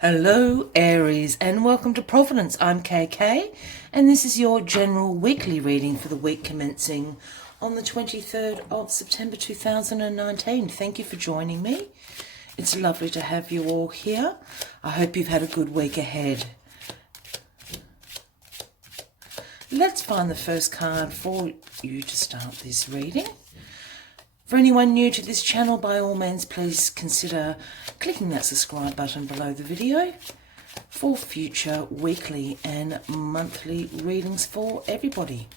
Hello Aries and welcome to Providence. I'm KK and this is your general weekly reading for the week commencing on the 23rd of September 2019. Thank you for joining me. It's lovely to have you all here. I hope you've had a good week ahead. Let's find the first card for you to start this reading. For anyone new to this channel, by all means, please consider clicking that subscribe button below the video for future weekly and monthly readings for everybody.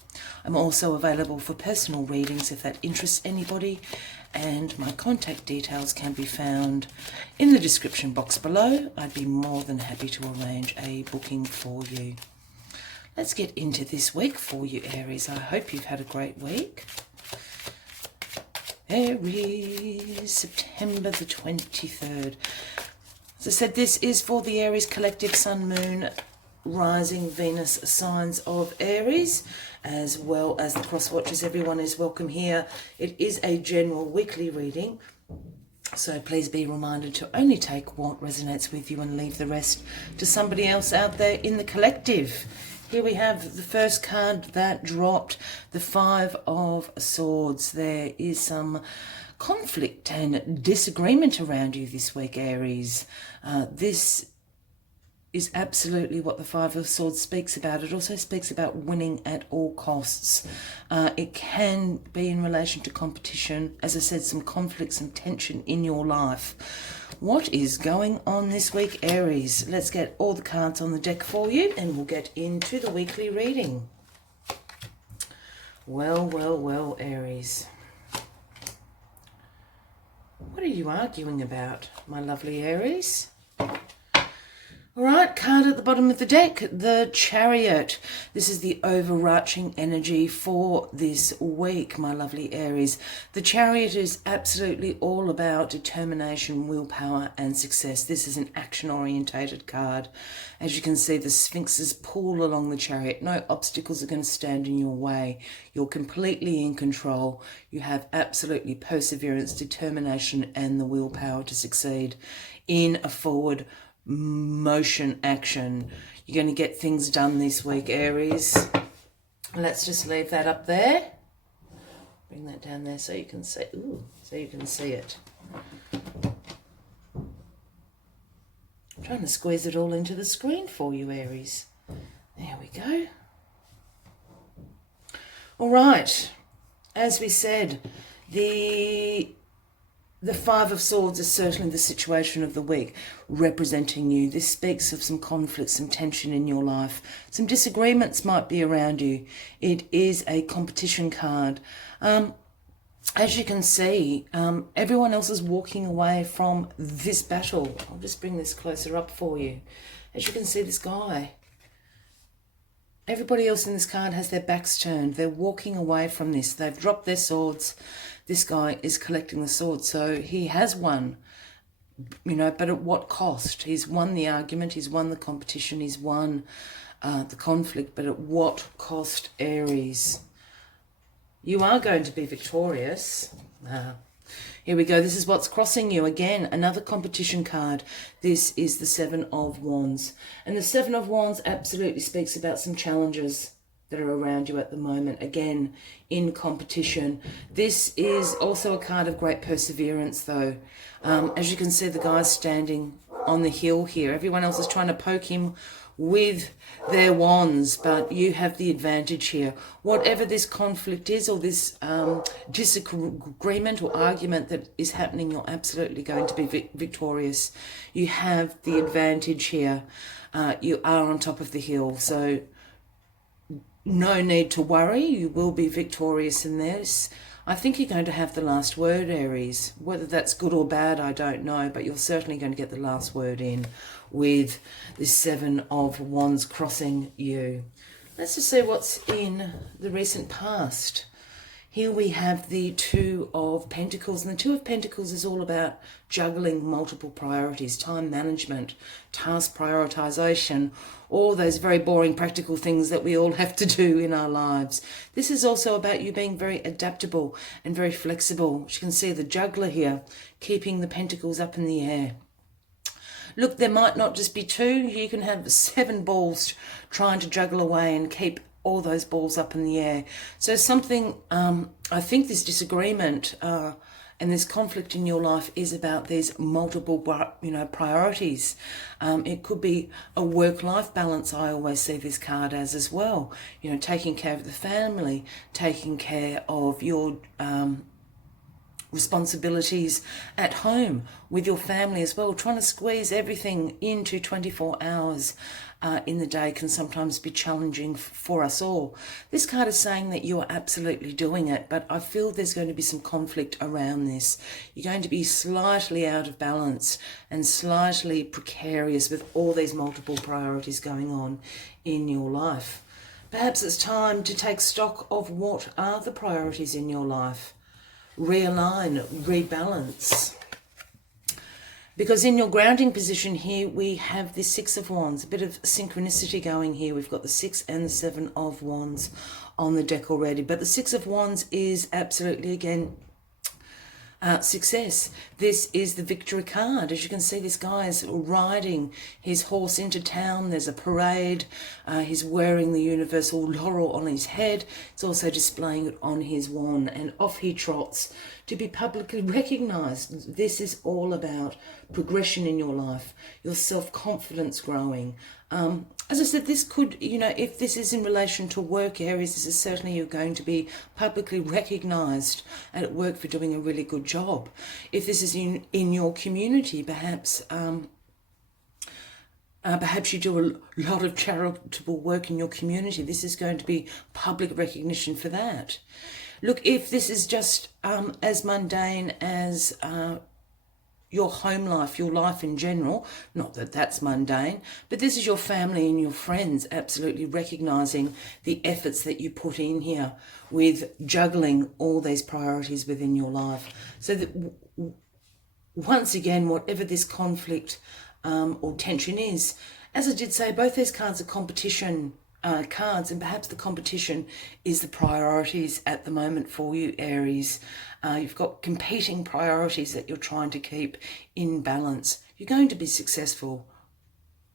I'm also available for personal readings if that interests anybody, and my contact details can be found in the description box below. I'd be more than happy to arrange a booking for you. Let's get into this week for you, Aries. I hope you've had a great week. Aries, September the 23rd. As I said, this is for the Aries collective, Sun, Moon, Rising, Venus signs of Aries, as well as the cross watchers. Everyone is welcome here. It is a general weekly reading, so please be reminded to only take what resonates with you and leave the rest to somebody else out there in the collective. Here we have the first card that dropped, the Five of Swords. There is some conflict and disagreement around you this week, Aries. This is absolutely what the Five of Swords speaks about. It also speaks about winning at all costs. It can be in relation to competition. As I said, some conflict, some tension in your life. What is going on this week, Aries? Let's get all the cards on the deck for you and we'll get into the weekly reading. Well, Aries. What are you arguing about, my lovely Aries? All right, card at the bottom of the deck, the Chariot. This is the overarching energy for this week, my lovely Aries. The Chariot is absolutely all about determination, willpower, and success. This is an action-orientated card. As you can see, the Sphinxes pull along the Chariot. No obstacles are going to stand in your way. You're completely in control. You have absolutely perseverance, determination, and the willpower to succeed in a forward motion action. You're going to get things done this week, Aries. Let's just leave that up there. Bring that down there so you can see. Ooh, so you can see it. I'm trying to squeeze it all into the screen for you, Aries. There we go. All right. As we said, the Five of Swords is certainly the situation of the week, representing you. This speaks of some conflict, some tension in your life. Some disagreements might be around you. It is a competition card. As you can see, everyone else is walking away from this battle. I'll just bring this closer up for you. As you can see, this guy, everybody else in this card has their backs turned. They're walking away from this. They've dropped their swords. This guy is collecting the swords, so he has won, you know, but at what cost? He's won the argument, he's won the competition, he's won the conflict, but at what cost, Aries? You are going to be victorious. Here we go. This is what's crossing you. Again, another competition card. This is the Seven of Wands. And the Seven of Wands absolutely speaks about some challenges that are around you at the moment, again, in competition. This is also a card of great perseverance, though. As you can see, the guy's standing on the hill here. Everyone else is trying to poke him with their wands, but you have the advantage here. Whatever this conflict is, or this disagreement or argument that is happening, you're absolutely going to be victorious. You have the advantage here. You are on top of the hill, so no need to worry. You will be victorious in this. I think you're going to have the last word, Aries. Whether that's good or bad, I don't know, but you're certainly going to get the last word in with this Seven of Wands crossing you. Let's just see what's in the recent past. Here we have the Two of Pentacles, and the Two of Pentacles is all about juggling multiple priorities, time management, task prioritization, all those very boring practical things that we all have to do in our lives. This is also about you being very adaptable and very flexible. As you can see, the juggler here, keeping the pentacles up in the air. Look, there might not just be two. You can have 7 balls trying to juggle away and keep all those balls up in the air. So something, I think this disagreement and this conflict in your life is about these multiple, priorities. It could be a work-life balance. I always see this card as well. Taking care of the family, taking care of your responsibilities at home with your family as well. Trying to squeeze everything into 24 hours in the day can sometimes be challenging for us all. This card is saying that you are absolutely doing it, but I feel there's going to be some conflict around this. You're going to be slightly out of balance and slightly precarious with all these multiple priorities going on in your life. Perhaps it's time to take stock of what are the priorities in your life. Realign, rebalance. Because in your grounding position here, we have the 6 of Wands, a bit of synchronicity going here. We've got the 6 and the 7 of Wands on the deck already. But the 6 of Wands is absolutely, again, success. This is the victory card. As you can see, this guy is riding his horse into town. There's a parade. He's wearing the universal laurel on his head. It's also displaying it on his wand, and off he trots to be publicly recognized. This is all about progression in your life, your self-confidence growing. As I said, this could, if this is in relation to work, Aries, this is certainly you're going to be publicly recognized at work for doing a really good job. If this is in your community, perhaps perhaps you do a lot of charitable work in your community. This is going to be public recognition for that. Look, if this is just as mundane as your home life, your life in general, not that that's mundane, but this is your family and your friends absolutely recognising the efforts that you put in here with juggling all these priorities within your life. So that once again, whatever this conflict or tension is, as I did say, both these cards are competition cards, and perhaps the competition is the priorities at the moment for you, Aries. You've got competing priorities that you're trying to keep in balance. You're going to be successful.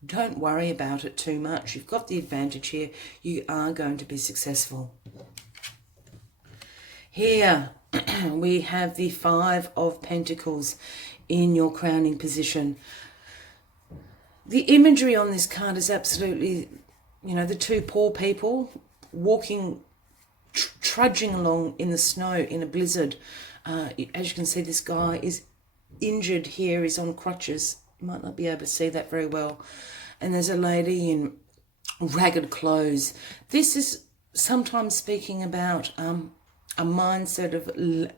Don't worry about it too much. You've got the advantage here. You are going to be successful. Here we have the 5 of Pentacles in your crowning position. The imagery on this card is absolutely, the 2 poor people walking, trudging along in the snow in a blizzard. As you can see, this guy is injured here. He's on crutches. You might not be able to see that very well. And there's a lady in ragged clothes. This is sometimes speaking about a mindset of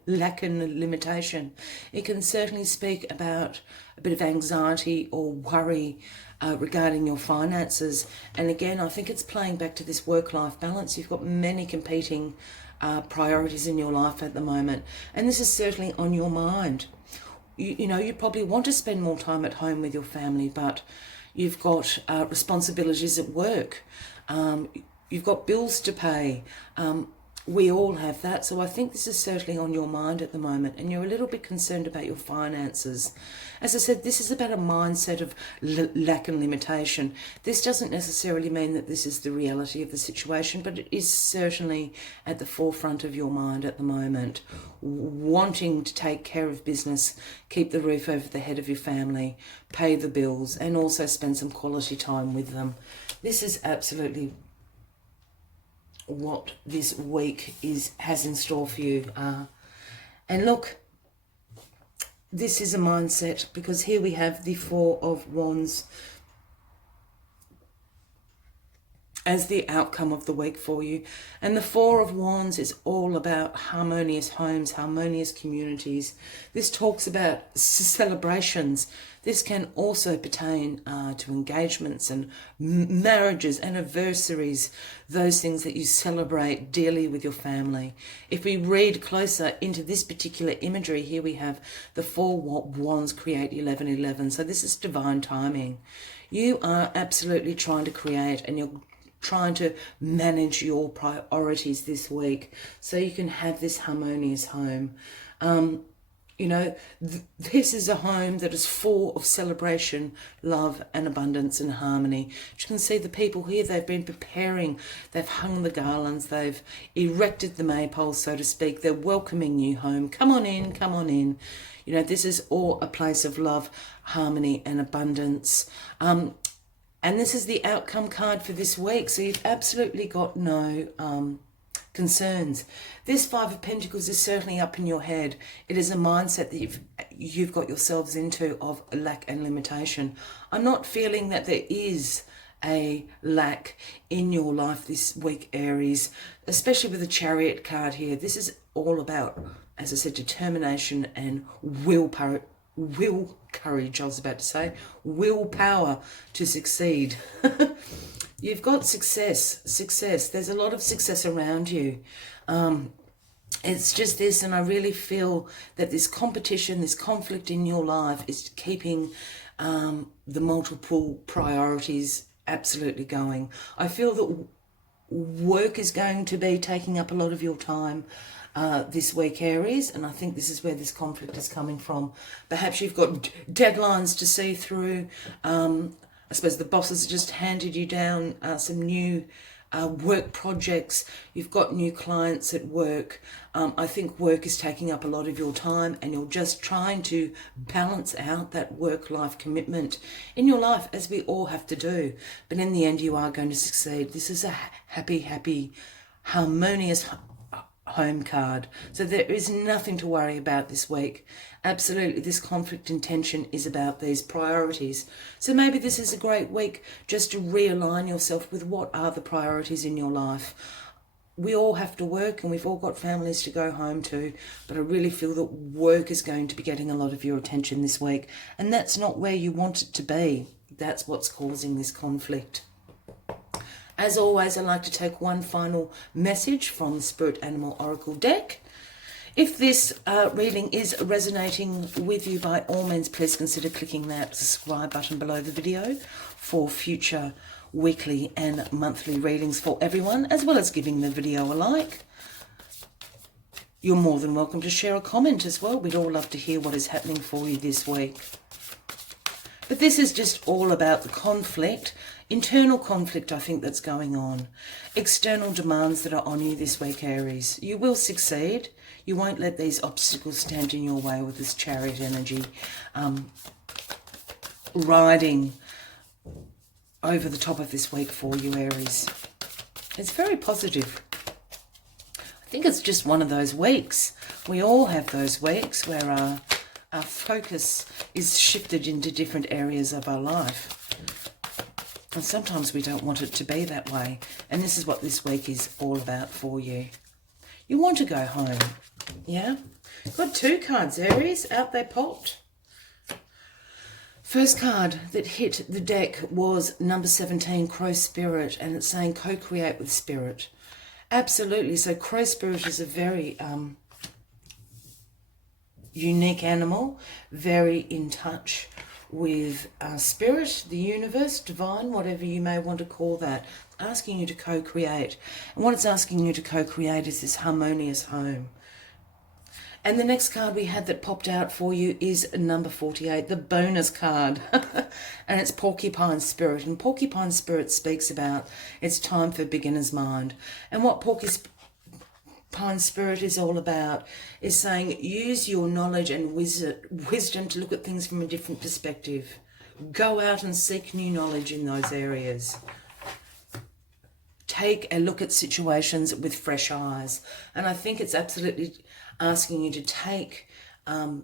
lack and limitation. It can certainly speak about a bit of anxiety or worry regarding your finances. And again, I think it's playing back to this work-life balance. You've got many competing priorities in your life at the moment, and this is certainly on your mind. You probably want to spend more time at home with your family, but you've got responsibilities at work. You've got bills to pay. We all have that. So I think this is certainly on your mind at the moment, and you're a little bit concerned about your finances. As I said, this is about a mindset of lack and limitation. This doesn't necessarily mean that this is the reality of the situation, but it is certainly at the forefront of your mind at the moment. Wanting to take care of business, keep the roof over the head of your family, pay the bills, and also spend some quality time with them. This is absolutely what this week has in store for you. And look, this is a mindset, because here we have the 4 of Wands as the outcome of the week for you. And the 4 of Wands is all about harmonious homes, harmonious communities. This talks about celebrations. This can also pertain to engagements and marriages, anniversaries, those things that you celebrate dearly with your family. If we read closer into this particular imagery, here we have the 4 Wands create 1111. So this is divine timing. You are absolutely trying to create, and you're trying to manage your priorities this week so you can have this harmonious home. You know, this is a home that is full of celebration, love and abundance and harmony. You can see the people here, they've been preparing, they've hung the garlands, they've erected the maypoles, so to speak. They're welcoming you home. Come on in, come on in. You know, this is all a place of love, harmony and abundance. And this is the outcome card for this week. So you've absolutely got no concerns. This Five of Pentacles is certainly up in your head. It is a mindset that you've got yourselves into of lack and limitation. I'm not feeling that there is a lack in your life this week, Aries, especially with the Chariot card here. This is all about, as I said, determination and willpower. Courage, I was about to say, willpower to succeed. You've got success. There's a lot of success around you. It's just this, and I really feel that this competition, this conflict in your life is keeping the multiple priorities absolutely going. I feel that work is going to be taking up a lot of your time this week, Aries, and I think this is where this conflict is coming from. Perhaps you've got deadlines to see through. I suppose the bosses have just handed you down some new work projects. You've got new clients at work. I think work is taking up a lot of your time, and you're just trying to balance out that work-life commitment in your life, as we all have to do. But in the end, you are going to succeed. This is a happy, harmonious home card. So there is nothing to worry about this week. Absolutely, this conflict and tension is about these priorities. So maybe this is a great week just to realign yourself with what are the priorities in your life. We all have to work and we've all got families to go home to, but I really feel that work is going to be getting a lot of your attention this week, and that's not where you want it to be. That's what's causing this conflict. As always, I'd like to take one final message from the Spirit Animal Oracle deck. If this reading is resonating with you, by all means, please consider clicking that subscribe button below the video for future weekly and monthly readings for everyone, as well as giving the video a like. You're more than welcome to share a comment as well. We'd all love to hear what is happening for you this week. But this is just all about the conflict, internal conflict, I think, that's going on. External demands that are on you this week, Aries. You will succeed. You won't let these obstacles stand in your way with this Chariot energy riding over the top of this week for you, Aries. It's very positive. I think it's just one of those weeks. We all have those weeks where our focus is shifted into different areas of our life. And sometimes we don't want it to be that way. And this is what this week is all about for you. You want to go home, yeah? Got two cards, Aries, out they popped. First card that hit the deck was number 17, Crow Spirit, and it's saying co-create with Spirit. Absolutely. So Crow Spirit is a very unique animal, very in touch with spirit, the universe, divine, whatever you may want to call that, asking you to co-create. And what it's asking you to co-create is this harmonious home. And the next card we had that popped out for you is number 48, the bonus card. And it's Porcupine Spirit. And Porcupine Spirit speaks about it's time for beginner's mind. And what Porcupine Spirit is all about is saying use your knowledge and wisdom to look at things from a different perspective. Go out and seek new knowledge in those areas. Take a look at situations with fresh eyes. And I think it's absolutely asking you to take a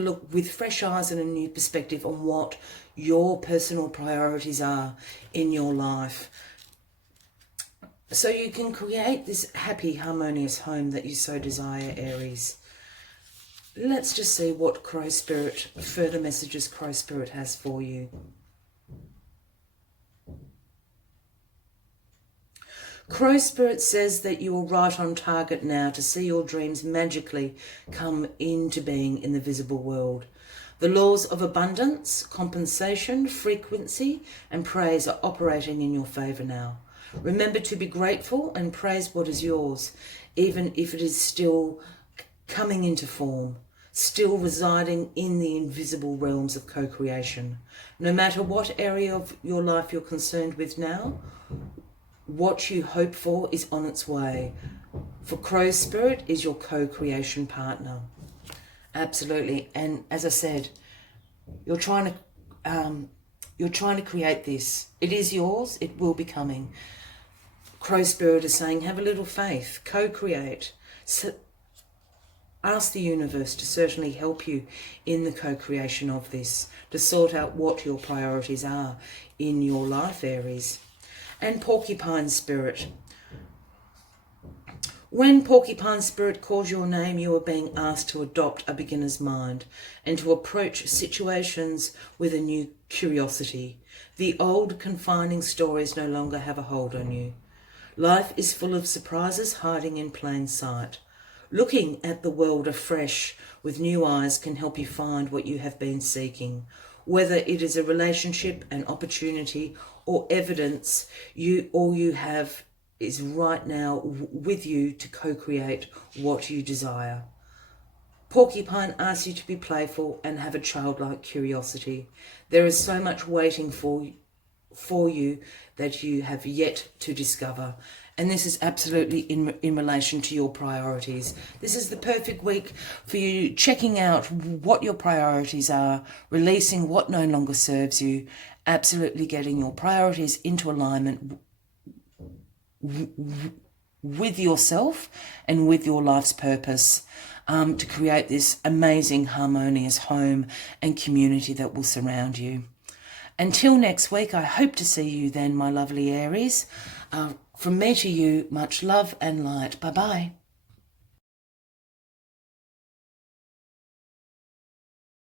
look with fresh eyes and a new perspective on what your personal priorities are in your life, so you can create this happy, harmonious home that you so desire, Aries. Let's just see what Crow Spirit, further messages Crow Spirit has for you. Crow Spirit says that you are right on target now to see your dreams magically come into being in the visible world. The laws of abundance, compensation, frequency, and praise are operating in your favour now. Remember to be grateful and praise what is yours, even if it is still coming into form, still residing in the invisible realms of co-creation. No matter what area of your life you're concerned with now, what you hope for is on its way. For Crow's Spirit is your co-creation partner. Absolutely. And as I said, you're trying to create this. It is yours. It will be coming. Crow Spirit is saying, have a little faith, co-create. So ask the universe to certainly help you in the co-creation of this, to sort out what your priorities are in your life, Aries. And Porcupine Spirit. When Porcupine Spirit calls your name, you are being asked to adopt a beginner's mind and to approach situations with a new curiosity. The old confining stories no longer have a hold on you. Life is full of surprises hiding in plain sight. Looking at the world afresh with new eyes can help you find what you have been seeking. Whether it is a relationship, an opportunity, or evidence, all you have is right now with you to co-create what you desire. Porcupine asks you to be playful and have a childlike curiosity. There is so much waiting for you that you have yet to discover. And this is absolutely in relation to your priorities. This is the perfect week for you checking out what your priorities are, releasing what no longer serves you, absolutely getting your priorities into alignment with yourself and with your life's purpose, to create this amazing, harmonious home and community that will surround you. Until next week, I hope to see you then, my lovely Aries. From me to you, much love and light. Bye-bye.